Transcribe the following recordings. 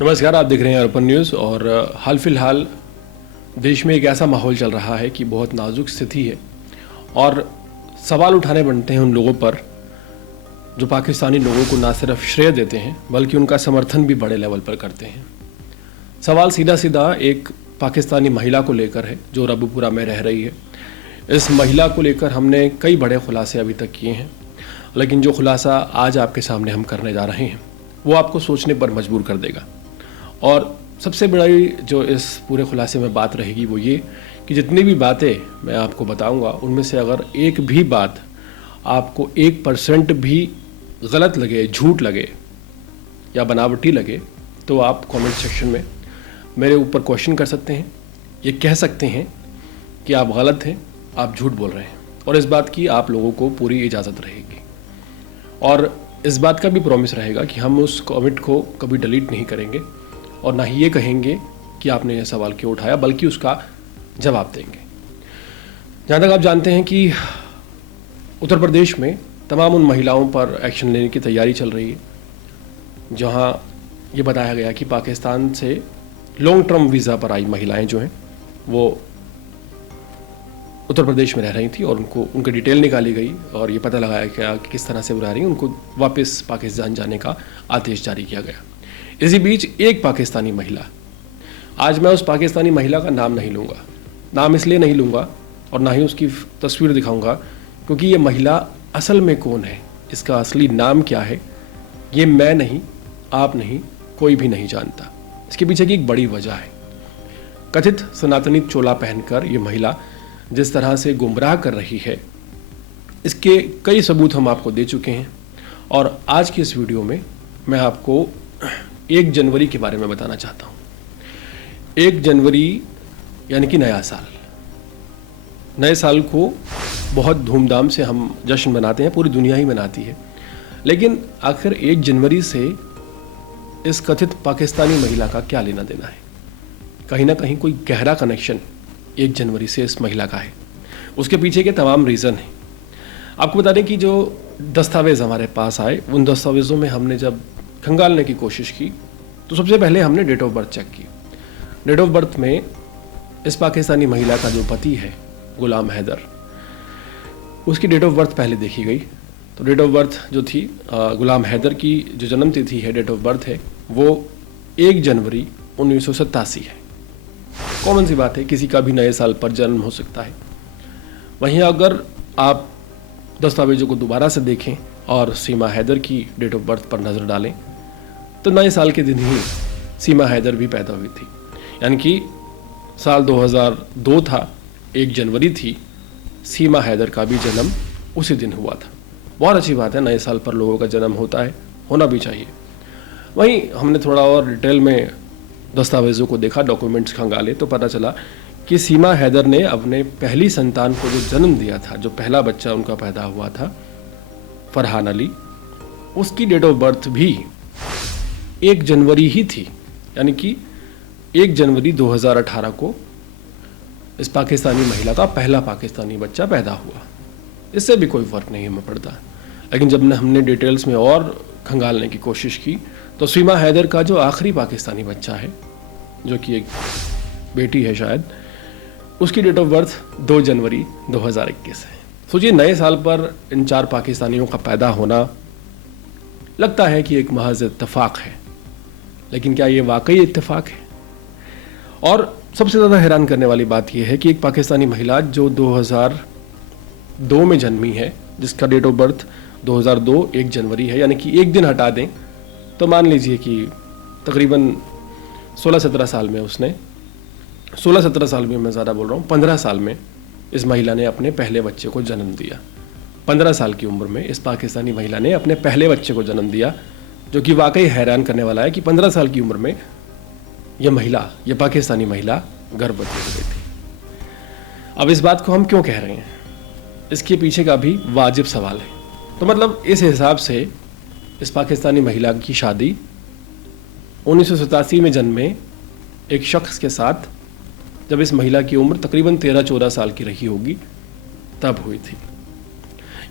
नमस्कार, आप देख रहे हैं अर्पण न्यूज़। और हाल फिलहाल देश में एक ऐसा माहौल चल रहा है कि बहुत नाजुक स्थिति है और सवाल उठाने बनते हैं उन लोगों पर जो पाकिस्तानी लोगों को ना सिर्फ श्रेय देते हैं बल्कि उनका समर्थन भी बड़े लेवल पर करते हैं। सवाल सीधा सीधा एक पाकिस्तानी महिला को लेकर है जो रबुपुरा में रह रही है। इस महिला को लेकर हमने कई बड़े खुलासे अभी तक किए हैं, लेकिन जो खुलासा आज आपके सामने हम करने जा रहे हैं वो आपको सोचने पर मजबूर कर देगा। और सबसे बड़ी जो इस पूरे खुलासे में बात रहेगी वो ये कि जितनी भी बातें मैं आपको बताऊंगा उनमें से अगर एक भी बात आपको 1% भी गलत लगे, झूठ लगे या बनावटी लगे तो आप कमेंट सेक्शन में मेरे ऊपर क्वेश्चन कर सकते हैं। ये कह सकते हैं कि आप गलत हैं, आप झूठ बोल रहे हैं, और इस बात की आप लोगों को पूरी इजाज़त रहेगी। और इस बात का भी प्रॉमिस रहेगा कि हम उस कमेंट को कभी डिलीट नहीं करेंगे और ना ही ये कहेंगे कि आपने यह सवाल क्यों उठाया, बल्कि उसका जवाब देंगे। जहाँ तक आप जानते हैं कि उत्तर प्रदेश में तमाम उन महिलाओं पर एक्शन लेने की तैयारी चल रही है जहाँ ये बताया गया कि पाकिस्तान से लॉन्ग टर्म वीज़ा पर आई महिलाएं जो हैं वो उत्तर प्रदेश में रह रही थी और उनकी डिटेल निकाली गई और ये पता लगाया गया कि किस तरह से वो रह रही हैं, उनको वापस पाकिस्तान जाने का आदेश जारी किया गया। इसी बीच एक पाकिस्तानी महिला, आज मैं उस पाकिस्तानी महिला का नाम नहीं लूँगा, नाम इसलिए नहीं लूँगा और ना ही उसकी तस्वीर दिखाऊँगा क्योंकि ये महिला असल में कौन है, इसका असली नाम क्या है, ये मैं नहीं, आप नहीं, कोई भी नहीं जानता। इसके पीछे की एक बड़ी वजह है। कथित सनातनी चोला पहनकर ये महिला जिस तरह से गुमराह कर रही है, इसके कई सबूत हम आपको दे चुके हैं। और आज की इस वीडियो में मैं आपको 1 जनवरी के बारे में बताना चाहता हूँ। 1 जनवरी यानी कि नया साल। नए साल को बहुत धूमधाम से हम जश्न मनाते हैं, पूरी दुनिया ही मनाती है, लेकिन आखिर 1 जनवरी से इस कथित पाकिस्तानी महिला का क्या लेना देना है? कहीं ना कहीं कोई गहरा कनेक्शन 1 जनवरी से इस महिला का है। उसके पीछे के तमाम रीज़न हैं। आपको बता दें कि जो दस्तावेज़ हमारे पास आए, उन दस्तावेज़ों में हमने जब खंगालने की कोशिश की तो सबसे पहले हमने डेट ऑफ बर्थ चेक की। डेट ऑफ बर्थ में इस पाकिस्तानी महिला का जो पति है गुलाम हैदर, उसकी डेट ऑफ बर्थ पहले देखी गई। तो डेट ऑफ बर्थ जो थी गुलाम हैदर की जो जन्म तिथि है, डेट ऑफ बर्थ है, वो 1 जनवरी 1987 है। कॉमन सी बात है, किसी का भी नए साल पर जन्म हो सकता है। वहीं अगर आप दस्तावेज़ों को दोबारा से देखें और सीमा हैदर की डेट ऑफ बर्थ पर नज़र डालें तो नए साल के दिन ही सीमा हैदर भी पैदा हुई थी, यानी कि साल 2002 था, 1 जनवरी थी, सीमा हैदर का भी जन्म उसी दिन हुआ था। बहुत अच्छी बात है, नए साल पर लोगों का जन्म होता है, होना भी चाहिए। वहीं हमने थोड़ा और डिटेल में दस्तावेज़ों को देखा, डॉक्यूमेंट्स खंगाले, तो पता चला कि सीमा हैदर ने अपने पहली संतान को जो जन्म दिया था, जो पहला बच्चा उनका पैदा हुआ था फरहान अली, उसकी डेट ऑफ बर्थ भी 1 जनवरी ही थी, यानी कि 1 जनवरी 2018 को इस पाकिस्तानी महिला का पहला पाकिस्तानी बच्चा पैदा हुआ। इससे भी कोई फ़र्क नहीं हमें पड़ता। लेकिन जब हमने डिटेल्स में और खंगालने की कोशिश की तो सीमा हैदर का जो आखिरी पाकिस्तानी बच्चा है, जो कि एक बेटी है शायद, उसकी डेट ऑफ बर्थ 2 जनवरी 2021 है। सोचिए, नए साल पर इन 4 पाकिस्तानियों का पैदा होना लगता है कि एक महज इत्तेफाक है, लेकिन क्या ये वाकई इत्तेफाक है? और सबसे ज़्यादा हैरान करने वाली बात यह है कि एक पाकिस्तानी महिला जो 2002 में जन्मी है, जिसका डेट ऑफ बर्थ 2002 1 जनवरी है, यानी कि एक दिन हटा दें तो मान लीजिए कि तकरीबन 16-17 साल में उसने 16-17 साल में, मैं ज़्यादा बोल रहा हूँ, 15 साल में इस महिला ने अपने पहले बच्चे को जन्म दिया। 15 साल की उम्र में इस पाकिस्तानी महिला ने अपने पहले बच्चे को जन्म दिया, जो कि वाकई हैरान करने वाला है कि 15 साल की उम्र में यह पाकिस्तानी महिला गर्भवती हो गई थी। अब इस बात को हम क्यों कह रहे हैं, इसके पीछे का भी वाजिब सवाल है। तो मतलब इस हिसाब से इस पाकिस्तानी महिला की शादी 1987 में जन्मे एक शख्स के साथ, जब इस महिला की उम्र तकरीबन 13-14 साल की रही होगी, तब हुई थी।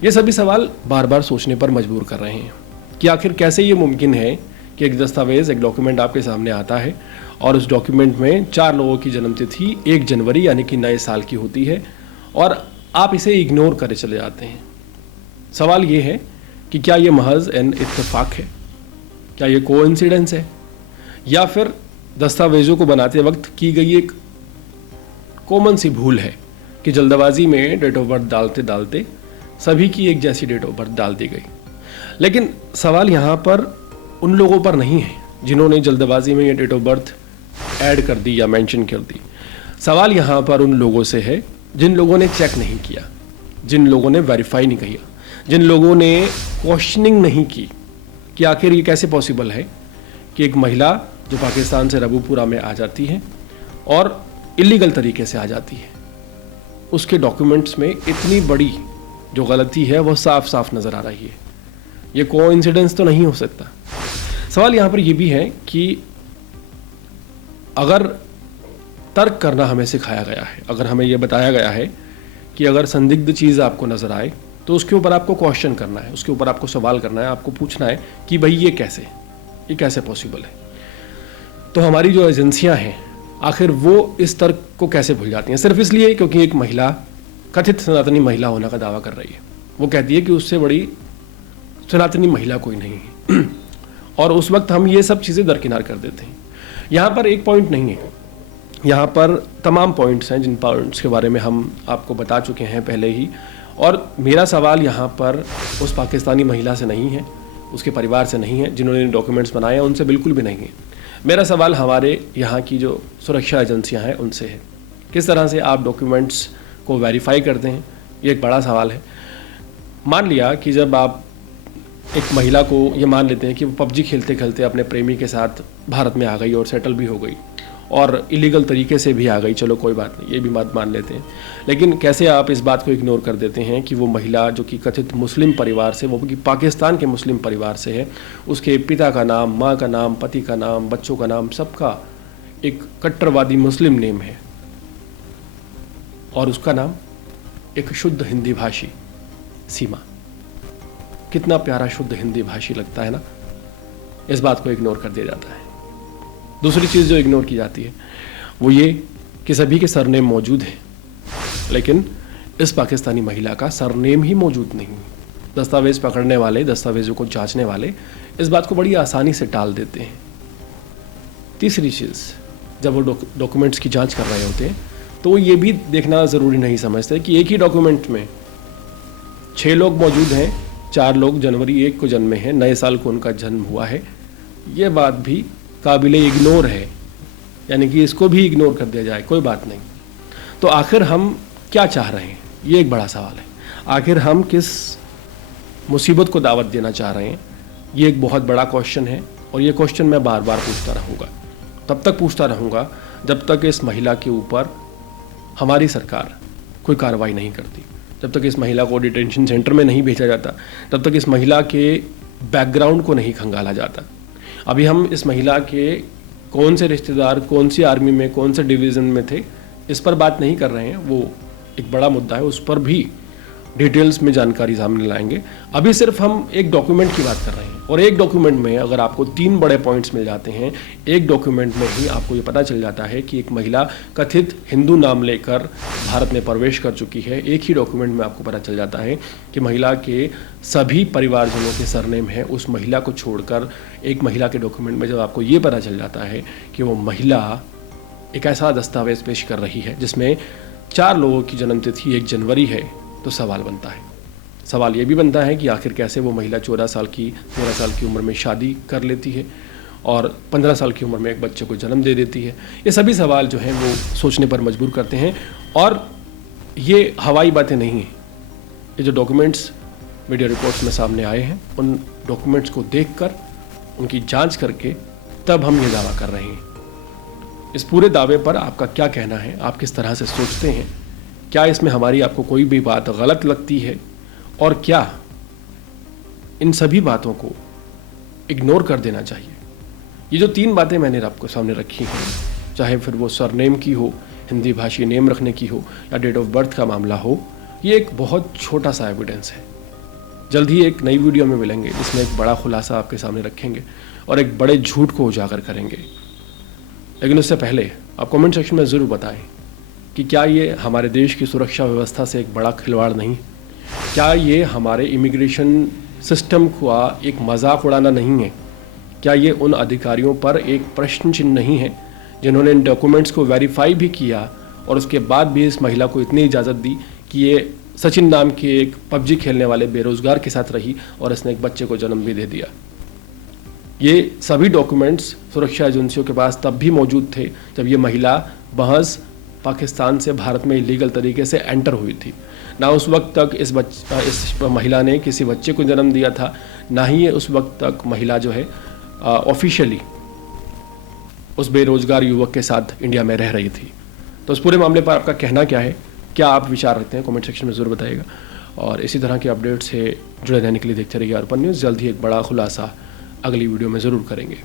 ये सभी सवाल बार बार सोचने पर मजबूर कर रहे हैं कि आखिर कैसे ये मुमकिन है कि एक दस्तावेज़, एक डॉक्यूमेंट आपके सामने आता है और उस डॉक्यूमेंट में 4 लोगों की जन्मतिथि 1 जनवरी यानी कि नए साल की होती है और आप इसे इग्नोर करे चले जाते हैं। सवाल ये है कि क्या ये महज एन इत्तेफाक है, क्या ये कोइंसिडेंस है, या फिर दस्तावेज़ों को बनाते वक्त की गई एक कॉमन सी भूल है कि जल्दबाजी में डेट ऑफ बर्थ डालते डालते सभी की एक जैसी डेट ऑफ बर्थ डाल दी गई। लेकिन सवाल यहाँ पर उन लोगों पर नहीं है जिन्होंने जल्दबाजी में ये डेट ऑफ बर्थ ऐड कर दी या मेंशन कर दी। सवाल यहाँ पर उन लोगों से है जिन लोगों ने चेक नहीं किया, जिन लोगों ने वेरीफाई नहीं किया, जिन लोगों ने क्वेश्चनिंग नहीं की कि आखिर ये कैसे पॉसिबल है कि एक महिला जो पाकिस्तान से रबूपुरा में आ जाती है और इलीगल तरीके से आ जाती है, उसके डॉक्यूमेंट्स में इतनी बड़ी जो गलती है वो साफ साफ नज़र आ रही है। ये कोइंसिडेंस तो नहीं हो सकता। सवाल यहाँ पर ये भी है कि अगर तर्क करना हमें सिखाया गया है, अगर हमें ये बताया गया है कि अगर संदिग्ध चीज़ आपको नज़र आए तो उसके ऊपर आपको क्वेश्चन करना है, उसके ऊपर आपको सवाल करना है, आपको पूछना है कि भाई ये कैसे पॉसिबल है। तो हमारी जो एजेंसियां हैं आखिर वो इस तर्क को कैसे भूल जाती हैं, सिर्फ इसलिए क्योंकि एक महिला कथित सनातनी महिला होने का दावा कर रही है। वो कहती है कि उससे बड़ी सनातनी महिला कोई नहीं है और उस वक्त हम ये सब चीज़ें दरकिनार कर देते हैं। यहाँ पर एक पॉइंट नहीं है, यहाँ पर तमाम पॉइंट्स हैं जिन पॉइंट्स के बारे में हम आपको बता चुके हैं पहले ही। और मेरा सवाल यहाँ पर उस पाकिस्तानी महिला से नहीं है, उसके परिवार से नहीं है, जिन्होंने डॉक्यूमेंट्स बनाए हैं उनसे बिल्कुल भी नहीं है। मेरा सवाल हमारे यहाँ की जो सुरक्षा एजेंसियाँ हैं उनसे है। किस तरह से आप डॉक्यूमेंट्स को वेरीफाई करते हैं, ये एक बड़ा सवाल है। मान लिया कि जब आप एक महिला को ये मान लेते हैं कि वो पबजी खेलते खेलते अपने प्रेमी के साथ भारत में आ गई और सेटल भी हो गई और इलीगल तरीके से भी आ गई, चलो कोई बात नहीं, ये भी बात मान लेते हैं। लेकिन कैसे आप इस बात को इग्नोर कर देते हैं कि वो महिला जो कि कथित मुस्लिम परिवार से, वो कि पाकिस्तान के मुस्लिम परिवार से है, उसके पिता का नाम, माँ का नाम, पति का नाम, बच्चों का नाम, सबका एक कट्टरवादी मुस्लिम नेम है और उसका नाम एक शुद्ध हिंदी भाषी सीमा। कितना प्यारा शुद्ध हिंदी भाषी लगता है ना। इस बात को इग्नोर कर दिया जाता है। दूसरी चीज़ जो इग्नोर की जाती है वो ये कि सभी के सरनेम मौजूद हैं, लेकिन इस पाकिस्तानी महिला का सरनेम ही मौजूद नहीं। दस्तावेज़ पकड़ने वाले, दस्तावेज़ों को जांचने वाले इस बात को बड़ी आसानी से टाल देते हैं। तीसरी चीज़, जब वो डॉक्यूमेंट्स की जांच कर रहे होते हैं तो ये भी देखना ज़रूरी नहीं समझते कि एक ही डॉक्यूमेंट में 6 लोग मौजूद हैं, 4 लोग जनवरी 1 को जन्मे हैं, नए साल को उनका जन्म हुआ है। ये बात भी काबिले इग्नोर है, यानी कि इसको भी इग्नोर कर दिया जाए, कोई बात नहीं। तो आखिर हम क्या चाह रहे हैं, ये एक बड़ा सवाल है। आखिर हम किस मुसीबत को दावत देना चाह रहे हैं, ये एक बहुत बड़ा क्वेश्चन है और ये क्वेश्चन मैं बार बार पूछता रहूँगा, तब तक पूछता रहूँगा जब तक इस महिला के ऊपर हमारी सरकार कोई कार्रवाई नहीं करती, जब तक इस महिला को डिटेंशन सेंटर में नहीं भेजा जाता, तब तक इस महिला के बैकग्राउंड को नहीं खंगाला जाता। अभी हम इस महिला के कौन से रिश्तेदार कौन सी आर्मी में, कौन से डिवीज़न में थे, इस पर बात नहीं कर रहे हैं। वो एक बड़ा मुद्दा है, उस पर भी डिटेल्स में जानकारी सामने लाएंगे। अभी सिर्फ हम एक डॉक्यूमेंट की बात कर रहे हैं और एक डॉक्यूमेंट में अगर आपको 3 बड़े पॉइंट्स मिल जाते हैं, एक डॉक्यूमेंट में ही आपको ये पता चल जाता है कि एक महिला कथित हिंदू नाम लेकर भारत में प्रवेश कर चुकी है। एक ही डॉक्यूमेंट में आपको पता चल जाता है कि महिला के सभी परिवारजनों के सरनेम है, उस महिला को छोड़कर एक महिला के डॉक्यूमेंट में जब आपको ये पता चल जाता है कि वो महिला एक ऐसा दस्तावेज पेश कर रही है जिसमें 4 लोगों की जन्मतिथि 1 जनवरी है, तो सवाल बनता है। सवाल ये भी बनता है कि आखिर कैसे वो महिला 13 साल की उम्र में शादी कर लेती है और 15 साल की उम्र में एक बच्चे को जन्म दे देती है। ये सभी सवाल जो हैं वो सोचने पर मजबूर करते हैं और ये हवाई बातें नहीं हैं। ये जो डॉक्यूमेंट्स मीडिया रिपोर्ट्स में सामने आए हैं, उन डॉक्यूमेंट्स को देखकर, उनकी जांच करके तब हम ये दावा कर रहे हैं। इस पूरे दावे पर आपका क्या कहना है, आप किस तरह से सोचते हैं? क्या इसमें हमारी आपको कोई भी बात गलत लगती है और क्या इन सभी बातों को इग्नोर कर देना चाहिए? ये जो 3 बातें मैंने आपको सामने रखी हैं, चाहे फिर वो सरनेम की हो, हिंदी भाषी नेम रखने की हो या डेट ऑफ बर्थ का मामला हो, ये एक बहुत छोटा सा एविडेंस है। जल्द ही एक नई वीडियो में मिलेंगे जिसमें एक बड़ा खुलासा आपके सामने रखेंगे और एक बड़े झूठ को उजागर करेंगे। लेकिन उससे पहले आप कमेंट सेक्शन में ज़रूर बताएं कि क्या ये हमारे देश की सुरक्षा व्यवस्था से एक बड़ा खिलवाड़ नहीं? क्या ये हमारे इमिग्रेशन सिस्टम का एक मजाक उड़ाना नहीं है? क्या ये उन अधिकारियों पर एक प्रश्न चिन्ह नहीं है जिन्होंने इन डॉक्यूमेंट्स को वेरीफाई भी किया और उसके बाद भी इस महिला को इतनी इजाज़त दी कि ये सचिन नाम के एक पबजी खेलने वाले बेरोजगार के साथ रही और इसने एक बच्चे को जन्म भी दे दिया? ये सभी डॉक्यूमेंट्स सुरक्षा एजेंसियों के पास तब भी मौजूद थे जब ये महिला महज पाकिस्तान से भारत में इलीगल तरीके से एंटर हुई थी। ना उस वक्त तक इस महिला ने किसी बच्चे को जन्म दिया था, ना ही ये उस वक्त तक महिला जो है ऑफिशियली उस बेरोजगार युवक के साथ इंडिया में रह रही थी। तो इस पूरे मामले पर आपका कहना क्या है? क्या आप विचार रखते हैं? कमेंट सेक्शन में ज़रूर बताइएगा। और इसी तरह के अपडेट से जुड़े रहने के लिए देखते रहिए अर्पण न्यूज़। जल्द ही एक बड़ा खुलासा अगली वीडियो में ज़रूर करेंगे।